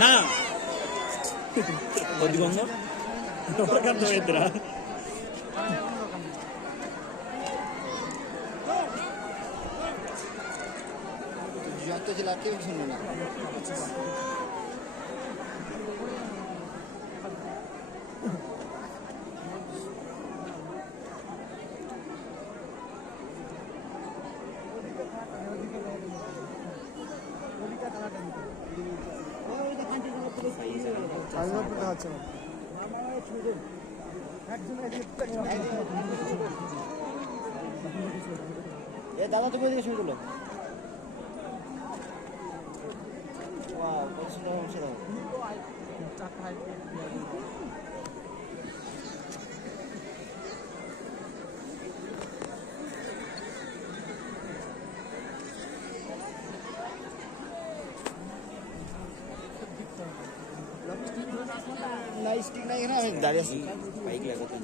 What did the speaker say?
না অধিগন্ধ এরা যত জেলা কেউ শুনবে না। দাদা তুমি ওইদিকে শুরু করলো। না স্টিক নাই এখানে, আমি দাঁড়িয়ে আছি বাইক লাগাতে।